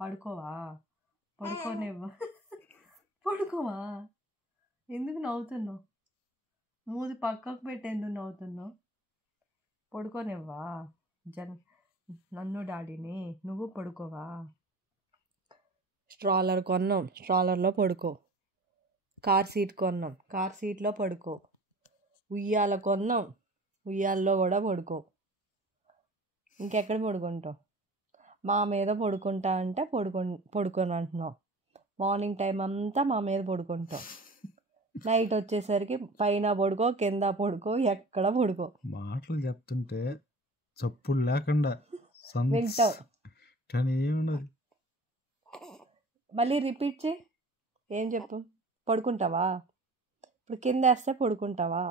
పడుకోవా? పడుకోనివ్వా? పడుకోవా? ఎందుకు నవ్వుతున్నావు? మూతి పక్కకు పెట్టి ఎందుకు నవ్వుతున్నావు? పడుకోనివ్వా? నన్ను డాడీని నువ్వు పడుకోవా? స్ట్రాలర్ కొన్నాం, స్ట్రాలర్లో పడుకో. కార్ సీట్ కొన్నాం, కార్ సీట్లో పడుకో. ఉయ్యాల కొన్నాం, ఉయ్యాల్లో కూడా పడుకో. ఇంకెక్కడ పడుకుంటావు? మా మీద పడుకుంటా అంటే పడుకొని అంటున్నావు. మార్నింగ్ టైం అంతా మా మీద పడుకుంటావు. నైట్ వచ్చేసరికి పైన పడుకో, కింద పడుకో, ఎక్కడ పడుకో. మాటలు చెప్తుంటే చప్పుడు లేకుండా వింటావు కానీ ఏముండదు. మళ్ళీ రిపీట్ చేయి. ఏం చెప్పు? పడుకుంటావా? ఇప్పుడు కింద వేస్తే పడుకుంటావా?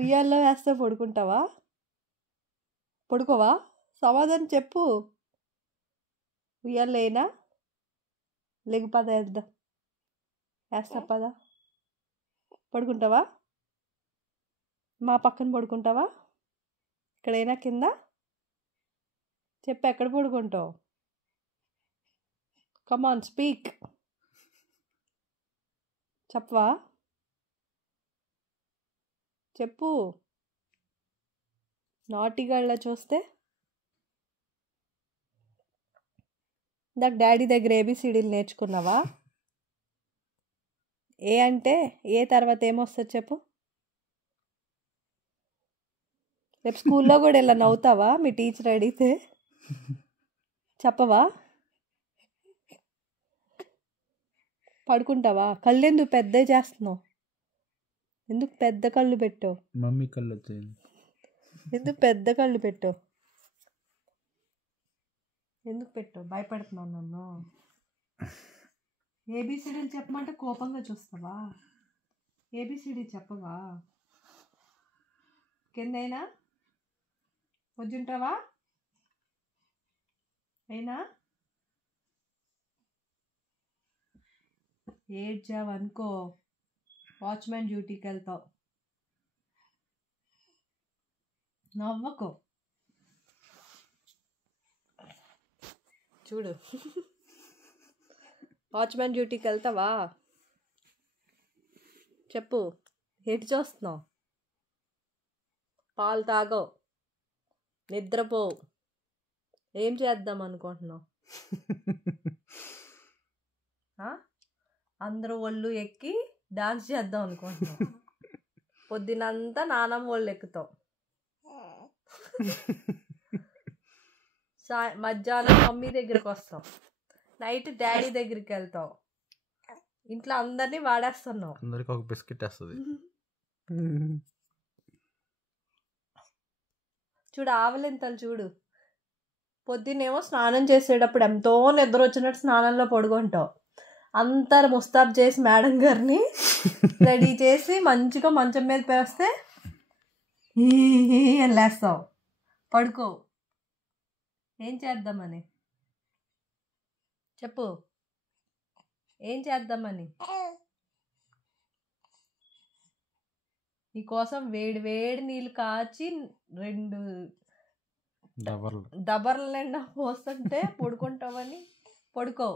ఉయ్యాల్లో వేస్తే పడుకుంటావా? పడుకోవా? సమాధానం చెప్పు. ఉయ్యాల్లో అయినా లెగు పద వేద్దాం. వేస్తా పద. పడుకుంటావా? మా పక్కన పడుకుంటావా? ఇక్కడైనా కింద చెప్పు, ఎక్కడ పడుకుంటావు? Come on speak. చెప్పవా? చెప్పు. నాటిగాళ్ళ చూస్తే నాకు డాడీ దగ్గర ఏబిసిడీలు నేర్చుకున్నావా? ఏ అంటే ఏ తర్వాత ఏమొస్తుంది చెప్పు. రేపు స్కూల్లో కూడా ఇలా నవ్వుతావా మీ టీచర్ అడిగితే? చెప్పవా? పడుకుంటావా? కళ్ళు ఎందుకు పెద్ద చేస్తున్నావు? ఎందుకు పెద్ద కళ్ళు పెట్టావు? మమ్మీ కళ్ళు వచ్చాయి. ఎందుకు పెద్ద కళ్ళు పెట్టావు? ఎందుకు పెట్టావు? భయపడుతున్నావు నన్ను? ఏబిసిడీలు చెప్పమంటే కోపంగా చూస్తావా? ఏబిసిడీ చెప్పవా? కిందైనా వద్దుంటావా? అయినా ఏడ్చావనుకో వాచ్మెన్ డ్యూటీకి వెళ్తావు. నవ్వకు. చూడు, వాచ్మెన్ డ్యూటీకి వెళ్తావా? చెప్పు. ఎటు చూస్తున్నావు? పాలు తాగవు, నిద్రపోవు. ఏం చేద్దాం అనుకుంటున్నావు? అందరూ ఒళ్ళు ఎక్కి డాన్స్ చేద్దాం అనుకుంటున్నావు. పొద్దునంతా నానమ్మ ఒళ్ళు ఎక్కుతావు. మధ్యాహ్నం మమ్మీ దగ్గరికి వస్తావు. నైట్ డాడీ దగ్గరికి వెళ్తావు. ఇంట్లో అందరినీ వాడేస్తున్నావు. అందరికి ఒక బిస్కెట్ వేస్తుంది. చూడు, ఆవలింతలు చూడు. పొద్దున్నేమో స్నానం చేసేటప్పుడు ఎంతో నిద్ర వచ్చినట్టు స్నానంలో పడుకుంటావు. అంతా ముస్తాబ్ చేసి మేడం గారిని రెడీ చేసి మంచిగా మంచం మీద పేస్తే అని లేస్తావు. పడుకో. ఏం చేద్దామని చెప్పు. ఏం చేద్దామని? నీకోసం వేడి వేడి నీళ్ళు కాచి 2 డబర్ల నిండా పోస్తుంటే పడుకుంటావని పడుకో.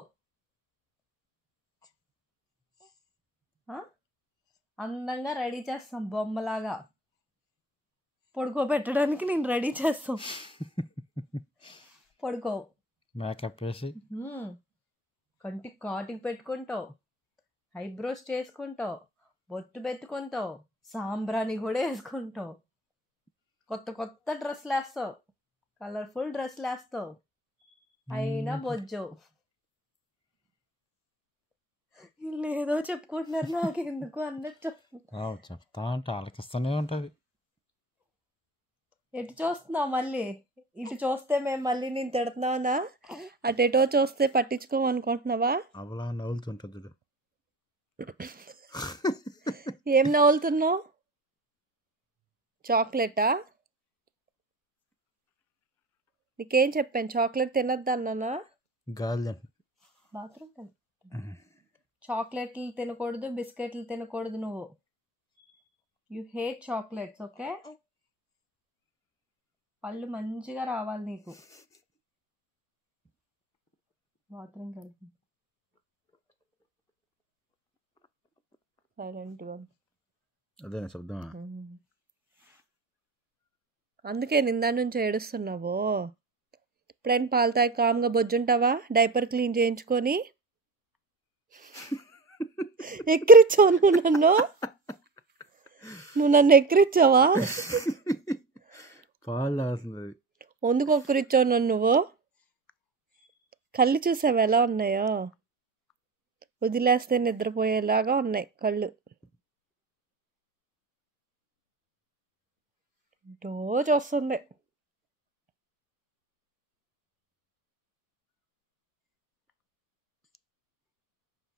అందంగా రెడీ చేస్తాం, బొమ్మలాగా పడుకోబెట్టడానికి నేను రెడీ చేస్తాం. పడుకో. మేకప్ వేసి కంటికి కాటికి పెట్టుకుంటావు, ఐబ్రోస్ చేసుకుంటావు, బొట్టు పెట్టుకుంటావు, సాంబ్రాణి కూడా వేసుకుంటావు, కొత్త కొత్త డ్రెస్సులు వేస్తావు, కలర్ఫుల్ డ్రెస్సులు వేస్తావు. అయినా బొజ్జవు. లేదో చెప్పుకుంటున్నారు, నాకు ఎందుకు అన్నట్టు చెప్తా అంటే ఆలకిస్తూనే ఉంటుంది. ఎటు చూస్తున్నావు? మళ్ళీ ఇటు చూస్తే మేము మళ్ళీ నేను తిడుతున్నావునా? అటెటో చూస్తే పట్టించుకోమనుకుంటున్నావా? అవలా నవ్వులుతుంటుంది. ఏం నవ్వులుతున్నావు? చాక్లెటా? నీకేం చెప్పాను? చాక్లెట్ తినద్దు అన్నానా? గాలి బాత్రూమ్ చాక్లెట్లు తినకూడదు, బిస్కెట్లు తినకూడదు. నువ్వు యూ హేట్ చాక్లెట్స్, ఓకే? పళ్ళు మంచిగా రావాలి నీకు. బాత్రూమ్ కలిపి సైలెంట్గా. అదేనా శబ్దమా? అందుకే నిందా నుంచి ఏడుస్తున్నావు. ఇప్పుడైనా పాలు తాగి కామ్గా బొజ్జుంటావా? డైపర్ క్లీన్ చేయించుకొని. ఎక్కిరిచ్చావు నువ్వు నన్ను ఎక్కిరిచ్చావా? పాలు తాగుతుంది. ఎందుకు ఒక్కరిచ్చావు నన్ను నువ్వు? కళ్ళు చూసావు ఎలా ఉన్నాయో? వదిలేస్తే నిద్రపోయేలాగా ఉన్నాయి కళ్ళు. రోజు వస్తుంది.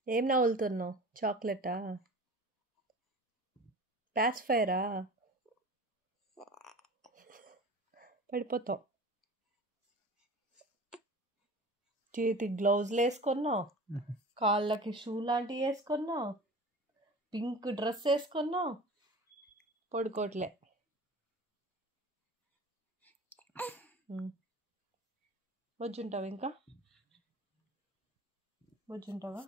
ఏం నవ్వులుతున్నావు? చాక్లెటా? ప్యాసిఫైరా? పడిపోతావు. చేతికి గ్లౌజులు వేసుకున్నావు, కాళ్ళకి షూ లాంటివి వేసుకున్నావు, పింక్ డ్రెస్ వేసుకున్నావు, పడుకోవట్లే. బొజ్జుంటావు ఇంకా? బొజ్జుంటావా?